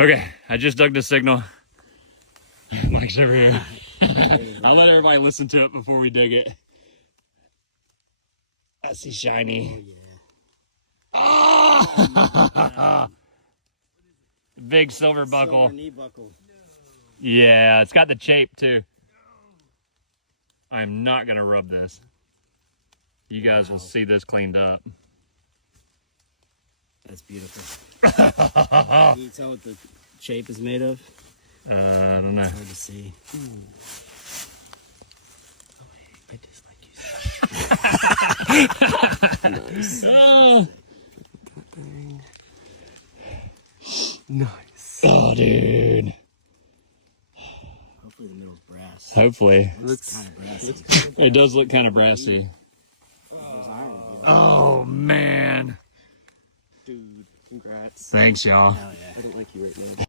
Okay, I just dug the signal. Mike's over here. I'll let everybody listen to it before we dig it. I see shiny. Oh, yeah. Ah! Big silver buckle. Silver knee buckle. Yeah, it's got the shape too. I'm not gonna rub this. You guys will see this cleaned up. That's beautiful. Can you tell what the shape is made of? I don't know. It's hard to see. Oh, I dislike you. Oh, Nice. oh, dude. Hopefully the middle's brass. Hopefully. Looks kind of brassy. It does look kind of brassy. Oh, man. Dude, congrats. Thanks, y'all. Hell yeah. I don't like you right now.